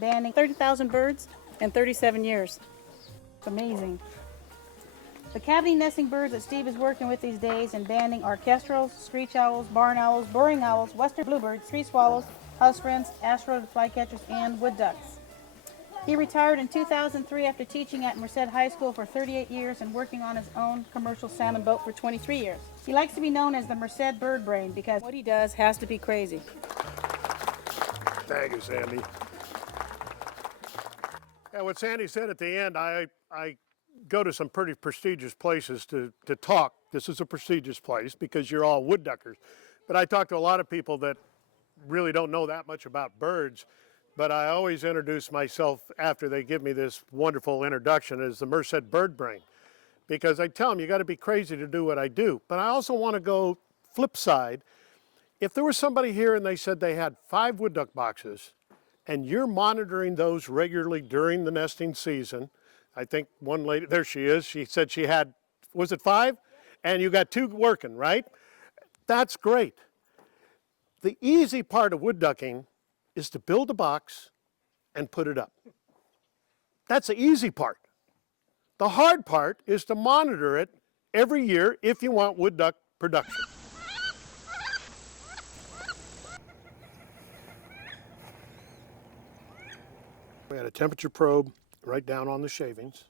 Banding 30,000 birds in 37 years. It's amazing. The cavity nesting birds that Steve is working with these days and banding are kestrels, screech owls, barn owls, burrowing owls, western bluebirds, tree swallows, house wrens, asteroid flycatchers, and wood ducks. He retired in 2003 after teaching at Merced High School for 38 years and working on his own commercial salmon boat for 23 years. He likes to be known as the Merced Birdbrain because what he does has to be crazy. Thank you, Sandy. Yeah, what Sandy said at the end, I go to some pretty prestigious places to talk. This is a prestigious place because you're all wood duckers. But I talk to a lot of people that really don't know that much about birds. But I always introduce myself after they give me this wonderful introduction as the Merced Birdbrain. Because I tell them, you got to be crazy to do what I do. But I also want to go flip side. If there was somebody here and they said they had 5 wood duck boxes, and you're monitoring those regularly during the nesting season. I think one lady, there she is, she said she had, was it 5? And you got 2 working, right? That's great. The easy part of wood ducking is to build a box and put it up. That's the easy part. The hard part is to monitor it every year if you want wood duck production. We had a temperature probe right down on the shavings,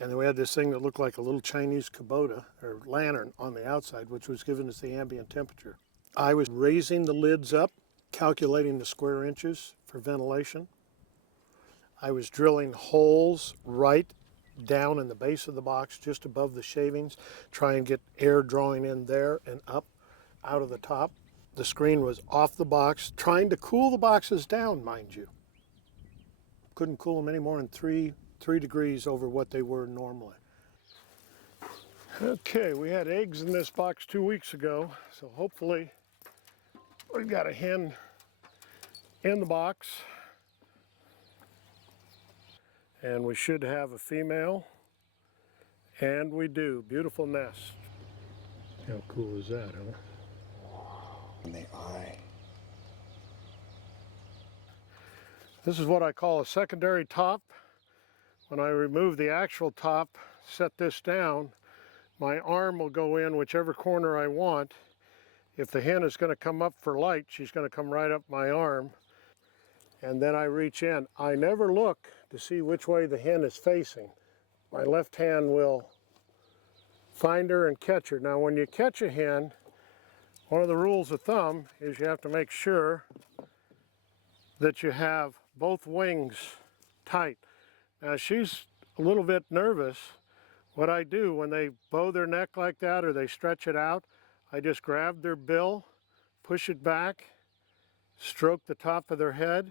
and then we had this thing that looked like a little Chinese Kubota or lantern on the outside, which was giving us the ambient temperature. I was raising the lids up, calculating the square inches for ventilation. I was drilling holes right down in the base of the box, just above the shavings, try and get air drawing in there and up out of the top. The screen was off the box, trying to cool the boxes down, mind you. Couldn't cool them any more than 3 degrees over what they were normally. Okay, we had eggs in this box 2 weeks ago, so hopefully we've got a hen in the box. And we should have a female, and we do. Beautiful nest. How cool is that, huh? In the eye. This is what I call a secondary top. When I remove the actual top, set this down, my arm will go in whichever corner I want. If the hen is going to come up for light, she's going to come right up my arm. And then I reach in. I never look to see which way the hen is facing. My left hand will find her and catch her. Now when you catch a hen, one of the rules of thumb is you have to make sure that you have both wings tight. Now she's a little bit nervous. What I do when they bow their neck like that or they stretch it out, I just grab their bill, push it back, stroke the top of their head,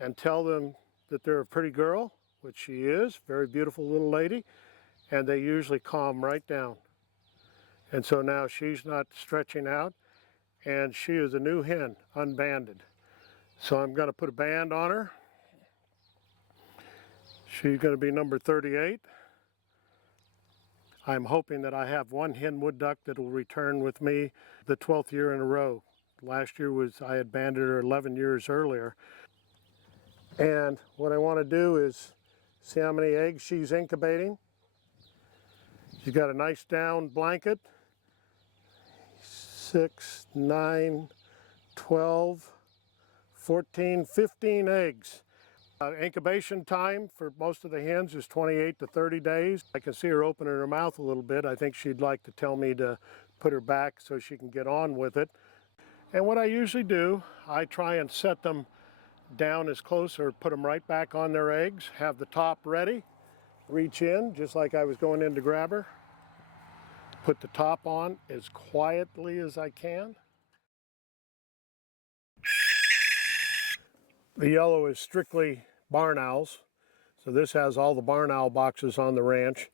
and tell them that they're a pretty girl, which she is, very beautiful little lady, and they usually calm right down. And so now she's not stretching out, and she is a new hen, unbanded. So I'm going to put a band on her. She's going to be number 38. I'm hoping that I have one hen wood duck that will return with me the 12th year in a row. Last year I had banded her 11 years earlier. And what I want to do is see how many eggs she's incubating. She's got a nice down blanket. 6, 9, 12, 14, 15 eggs. Incubation time for most of the hens is 28 to 30 days. I can see her opening her mouth a little bit. I think she'd like to tell me to put her back so she can get on with it. And what I usually do, I try and set them down as close or put them right back on their eggs, have the top ready, reach in just like I was going in to grab her, put the top on as quietly as I can. The yellow is strictly barn owls, So this has all the barn owl boxes on the ranch.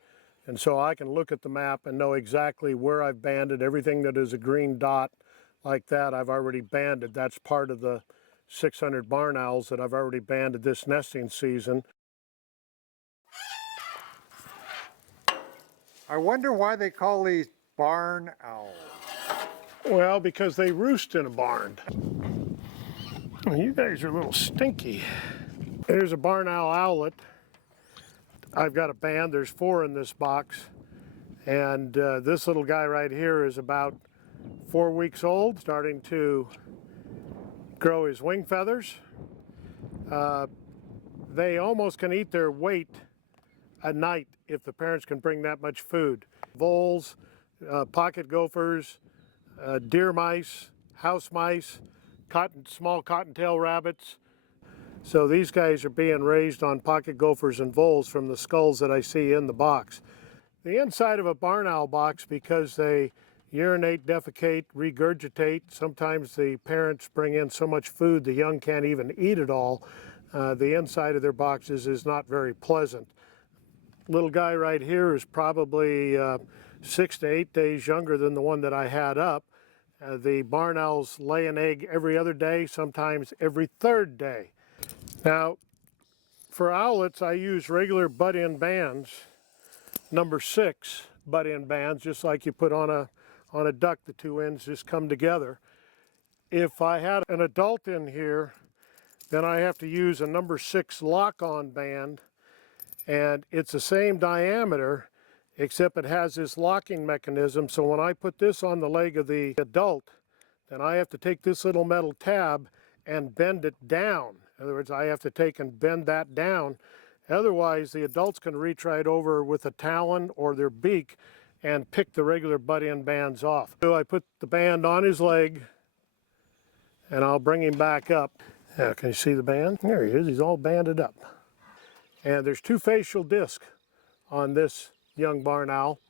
And so I can look at the map and know exactly where I've banded. Everything that is a green dot like that, I've already banded. That's part of the 600 barn owls that I've already banded this nesting season. I wonder why they call these barn owls. Well, because they roost in a barn. Well, you guys are a little stinky. There's a barn owl owlet. I've got a band. There's 4 in this box. And this little guy right here is about 4 weeks old, starting to grow his wing feathers. They almost can eat their weight a night if the parents can bring that much food. Voles, pocket gophers, deer mice, house mice, small cottontail rabbits. So these guys are being raised on pocket gophers and voles from the skulls that I see in the box. The inside of a barn owl box, because they urinate, defecate, regurgitate, sometimes the parents bring in so much food the young can't even eat it all. The inside of their boxes is not very pleasant. Little guy right here is probably 6 to 8 days younger than the one that I had up. The barn owls lay an egg every other day, sometimes every 3rd day. Now, for owlets, I use regular butt-in bands, number 6 butt-in bands, just like you put on a duck. The 2 ends just come together. If I had an adult in here, then I have to use a number 6 lock-on band, and it's the same diameter, except it has this locking mechanism. So when I put this on the leg of the adult, then I have to take this little metal tab and bend it down. In other words, I have to take and bend that down. Otherwise, the adults can reach right over with a talon or their beak and pick the regular butt-in bands off. So I put the band on his leg, and I'll bring him back up. Now, can you see the band? There he is. He's all banded up. And there's 2 facial discs on this young barn owl,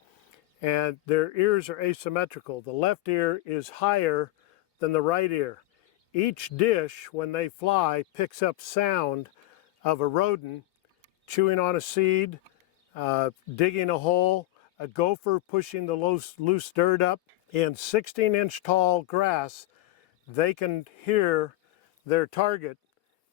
and their ears are asymmetrical. The left ear is higher than the right ear. Each dish, when they fly, picks up sound of a rodent chewing on a seed, digging a hole, a gopher pushing the loose dirt up. In 16-inch tall grass, they can hear their target,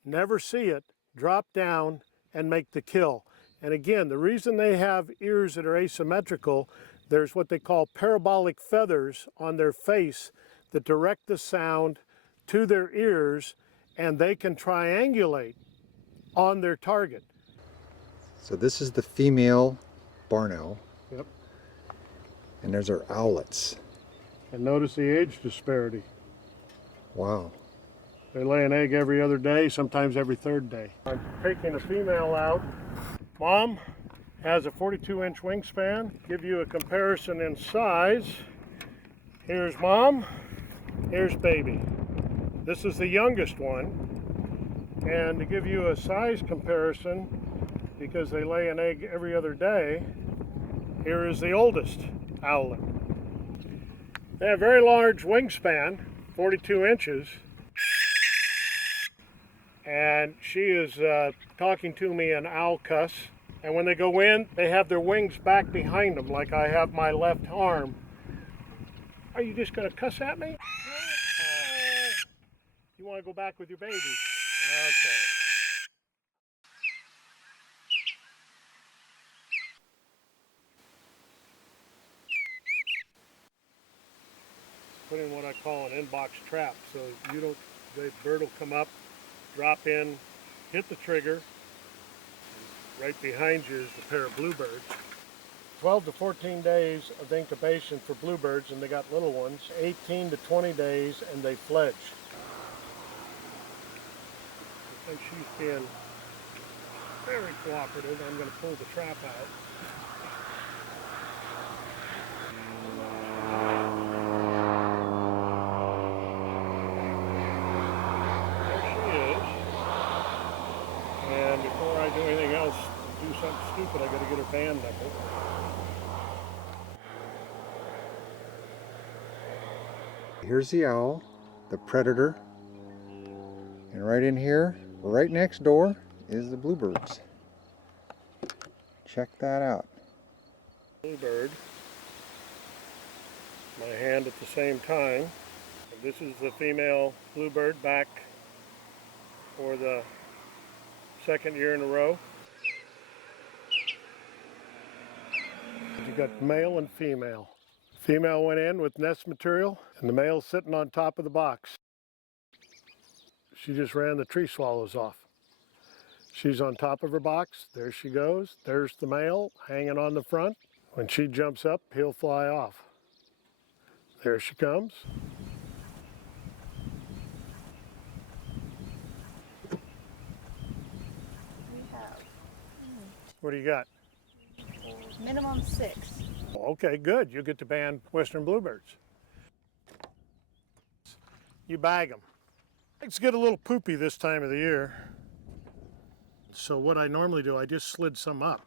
never see it, drop down, and make the kill. And again, the reason they have ears that are asymmetrical, there's what they call parabolic feathers on their face that direct the sound to their ears, and they can triangulate on their target. So this is the female barn owl. Yep. And there's our owlets. And notice the age disparity. Wow. They lay an egg every other day, sometimes every 3rd day. I'm taking a female out. Mom has a 42-inch wingspan. Give you a comparison in size. Here's mom, here's baby. This is the youngest one. And to give you a size comparison, because they lay an egg every other day, here is the oldest owlet. They have very large wingspan, 42 inches. And she is talking to me in owl cuss. And when they go in, they have their wings back behind them, like I have my left arm. Are you just going to cuss at me? You want to go back with your baby? Okay. Put in what I call an inbox trap, so the bird will come up, drop in, hit the trigger. Right behind you is the pair of bluebirds. 12 to 14 days of incubation for bluebirds, and they got little ones. 18 to 20 days, and they fledge. I think she's being very cooperative. I'm going to pull the trap out. And before I do anything else, do something stupid, I got to get her band number. Here's the owl, the predator, and right in here, right next door, is the bluebirds. Check that out. Bluebird. My hand at the same time. And this is the female bluebird back for the second year in a row. You got male and female. Female went in with nest material and the male sitting on top of the box. She just ran the tree swallows off. She's on top of her box. There she goes. There's the male hanging on the front. When she jumps up, he'll fly off. There she comes. We have What do you got? minimum 6. Okay, good. You get to ban western bluebirds. You bag them. Eggs get a little poopy this time of the year. So what I normally do, I just slid some up.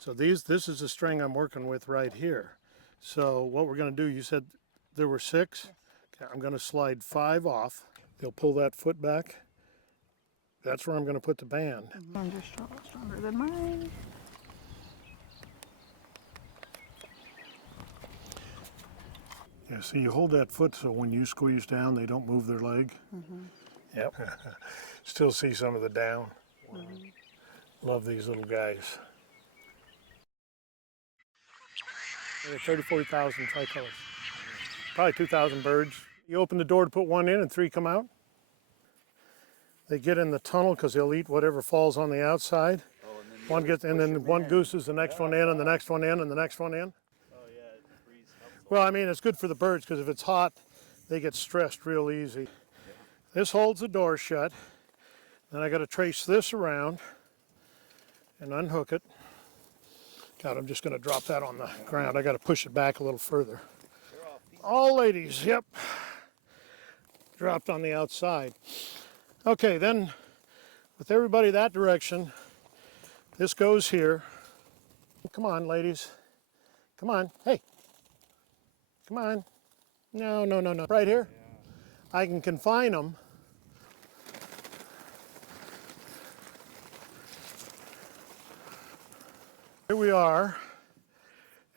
So this is the string I'm working with right here. So what we're going to do, you said there were 6? Yes. Okay, I'm going to slide 5 off. They'll pull that foot back. That's where I'm going to put the band. Mine's are stronger than mine. Yeah, see, you hold that foot so when you squeeze down, they don't move their leg. Yep. Still see some of the down. Love these little guys. 30, 40,000 tricolors. Probably 2,000 birds. You open the door to put one in and 3 come out. They get in the tunnel because they'll eat whatever falls on the outside. One gets, and then one gooses the next one in, and the next one in, and the next one in. Well, I mean, it's good for the birds because if it's hot, they get stressed real easy. This holds the door shut. Then I got to trace this around and unhook it. God, I'm just going to drop that on the ground. I got to push it back a little further. All ladies, yep. Dropped on the outside. Okay, then with everybody that direction, this goes here. Come on, ladies. Come on. Hey. Come on. No, no, no, no. Right here. I can confine them. Here we are.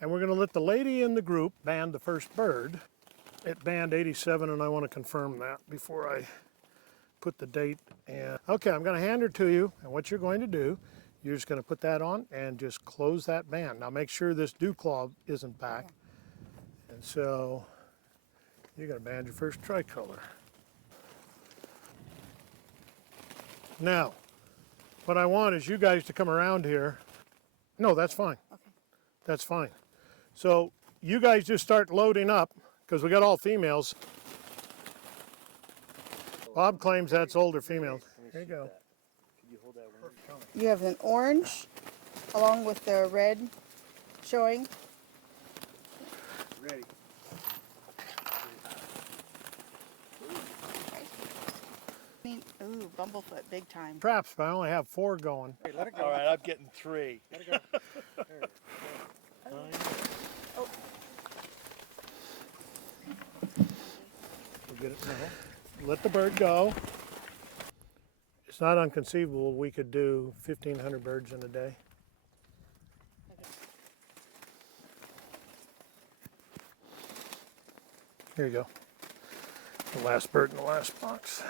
And we're going to let the lady in the group band the first bird. It band 87, and I want to confirm that before I put the date in. Okay, I'm going to hand her to you, and what you're going to do, you're just going to put that on and just close that band. Now make sure this dew claw isn't back. And so you're going to band your first tricolor. Now, what I want is you guys to come around here. No, that's fine. Okay. That's fine. So you guys just start loading up because we got all females. Bob claims that's older females. Here you go. You have an orange along with the red showing. Ready. Ooh, bumblefoot, big time. Traps, but I only have 4 going. Hey, let it go. All right, I'm getting 3. Let it go. Oh. We'll get it now. Let the bird go. It's not unconceivable we could do 1,500 birds in a day. Here you go. The last bird in the last box.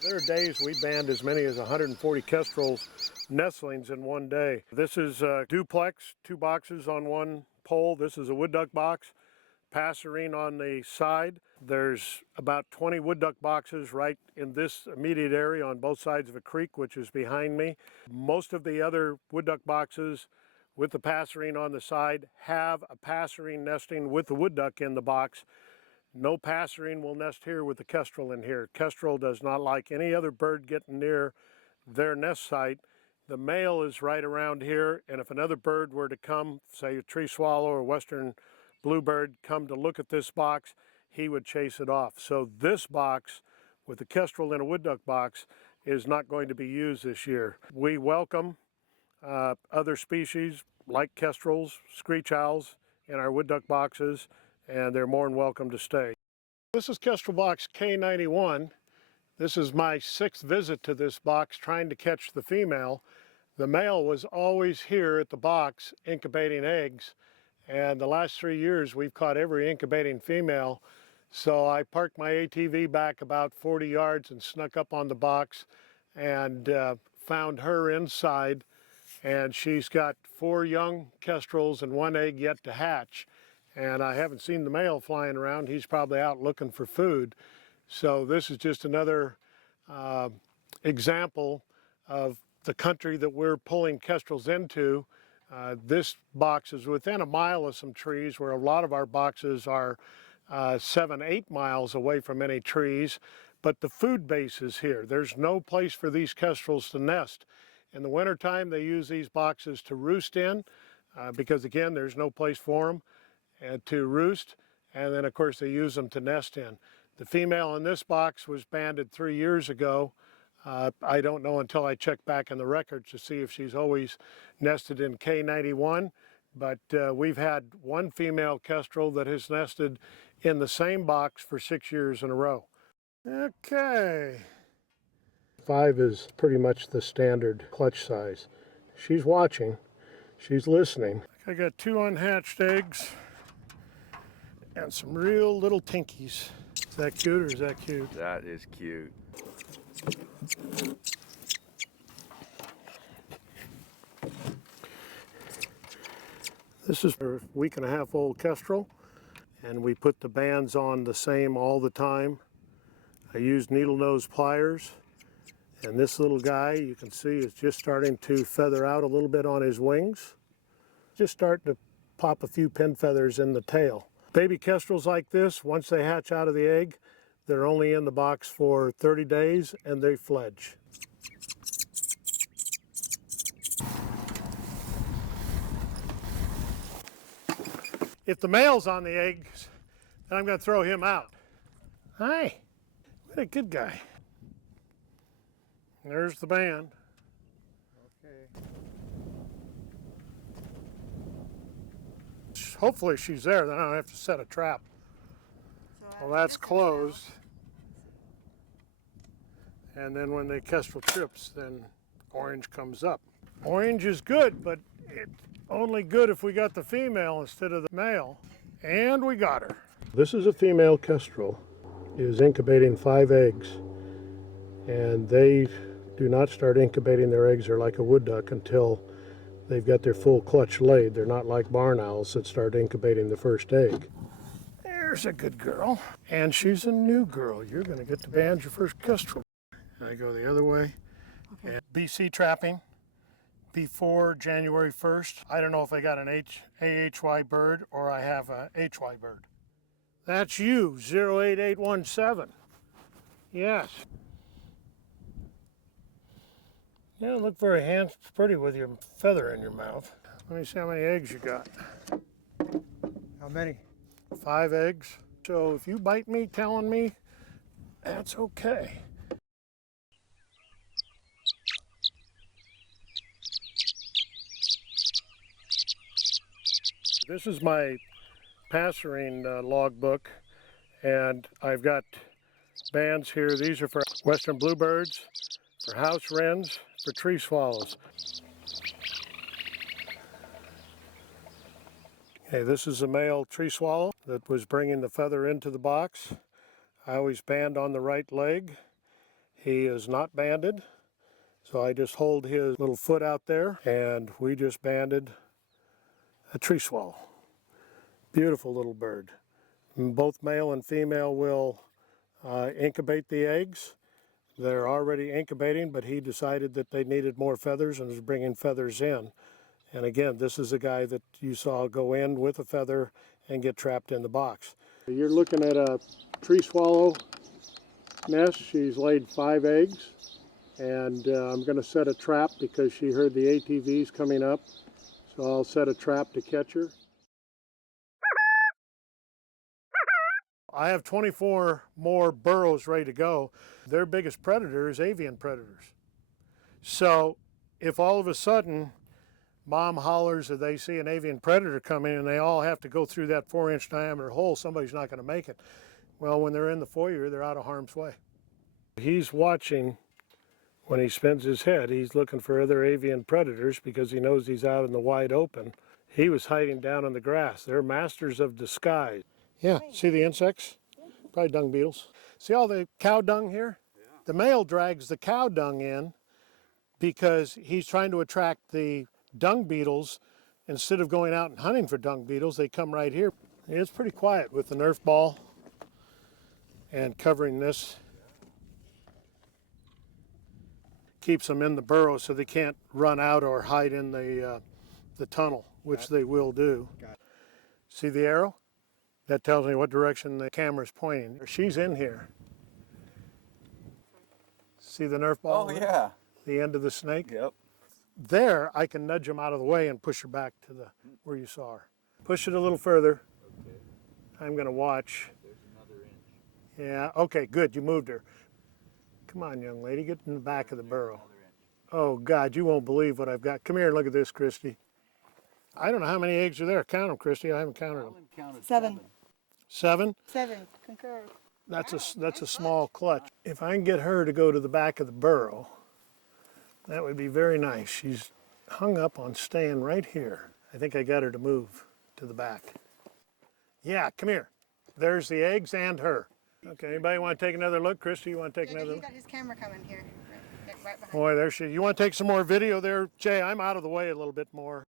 There are days we band as many as 140 kestrels nestlings in one day. This is a duplex, 2 boxes on one pole. This is a wood duck box, passerine on the side. There's about 20 wood duck boxes right in this immediate area on both sides of a creek, which is behind me. Most of the other wood duck boxes with the passerine on the side have a passerine nesting with the wood duck in the box. No passerine will nest here with the kestrel in here. Kestrel does not like any other bird getting near their nest site. The male is right around here, and if another bird were to come, say a tree swallow or western bluebird, come to look at this box, he would chase it off. So this box with the kestrel in a wood duck box is not going to be used this year. We welcome other species like kestrels, screech owls in our wood duck boxes, and they're more than welcome to stay. This is Kestrel box K91, This is my 6th visit to this box trying to catch the female. The male was always here at the box incubating eggs, and the last 3 years we've caught every incubating female. So I parked my ATV back about 40 yards and snuck up on the box and found her inside, and she's got 4 young kestrels and 1 egg yet to hatch. And I haven't seen the male flying around. He's probably out looking for food. So this is just another example of the country that we're pulling kestrels into. This box is within a mile of some trees, where a lot of our boxes are 7-8 miles away from any trees. But the food base is here. There's no place for these kestrels to nest. In the wintertime, they use these boxes to roost in because, again, there's no place for them to roost. And then, of course, they use them to nest in. The female in this box was banded 3 years ago. I don't know until I check back in the records to see if she's always nested in K91, but we've had 1 female kestrel that has nested in the same box for 6 years in a row. Okay. 5 is pretty much the standard clutch size. She's watching, she's listening. I got 2 unhatched eggs and some real little tinkies. Is that cute or is that cute? That is cute. This is a 1.5-week-old kestrel, and we put the bands on the same all the time. I used needle nose pliers, and this little guy you can see is just starting to feather out a little bit on his wings. Just starting to pop a few pin feathers in the tail. Baby kestrels like this, once they hatch out of the egg, they're only in the box for 30 days and they fledge. If the male's on the eggs, then I'm going to throw him out. Hi, what a good guy. There's the band. Okay. Hopefully she's there, then I don't have to set a trap. Well, that's closed. And then when the kestrel trips, then orange comes up. Orange is good, but it's only good if we got the female instead of the male. And we got her. This is a female kestrel. Is incubating 5 eggs. And they do not start incubating their eggs. They're like a wood duck until they've got their full clutch laid. They're not like barn owls that start incubating the first egg. There's a good girl. And she's a new girl. You're going to get to band your first kestrel. I go the other way. Okay. And BC trapping before January 1st. I don't know if I got an AHY bird or I have a HY bird. That's you, 08817. Yes. You don't look very handsome, pretty with your feather in your mouth. Let me see how many eggs you got. How many? 5 eggs. So if you bite me telling me, that's okay. This is my passerine logbook, and I've got bands here. These are for western bluebirds, for house wrens, for tree swallows. Okay, this is a male tree swallow that was bringing the feather into the box. I always band on the right leg. He is not banded, so I just hold his little foot out there, and we just banded a tree swallow. Beautiful little bird. Both male and female will incubate the eggs. They're already incubating, but he decided that they needed more feathers and was bringing feathers in. And again, this is a guy that you saw go in with a feather and get trapped in the box. You're looking at a tree swallow nest. She's laid 5 eggs, and I'm going to set a trap because she heard the ATVs coming up. So I'll set a trap to catch her. I have 24 more burrows ready to go. Their biggest predator is avian predators. So if all of a sudden mom hollers that they see an avian predator coming and they all have to go through that 4-inch diameter hole, somebody's not going to make it. Well, when they're in the foyer, they're out of harm's way. He's watching when he spins his head. He's looking for other avian predators because he knows he's out in the wide open. He was hiding down in the grass. They're masters of disguise. Yeah, see the insects? Probably dung beetles. See all the cow dung here? The male drags the cow dung in because he's trying to attract the dung beetles. Instead of going out and hunting for dung beetles, they come right here. It's pretty quiet with the Nerf ball and covering this. Keeps them in the burrow so they can't run out or hide in the tunnel, which they will do. See the arrow? That tells me what direction the camera's pointing. She's in here. See the Nerf ball? Oh, yeah. The end of the snake? Yep. There, I can nudge them out of the way and push her back to the where you saw her. Push it a little further. Okay. I'm going to watch. There's another inch. Yeah, okay, good. You moved her. Come on, young lady. Get in the back of the burrow. Oh, God, you won't believe what I've got. Come here and look at this, Christy. I don't know how many eggs are there. Count them, Christy. I haven't counted them. Counted 7. 7? 7. Concur. That's a small clutch. If I can get her to go to the back of the burrow, that would be very nice. She's hung up on staying right here. I think I got her to move to the back. Yeah, come here. There's the eggs and her. Okay, anybody want to take another look? Christy, you want to take another He's look? got his camera coming here. Right behind. Boy, there she. You want to take some more video there, Jay? I'm out of the way a little bit more.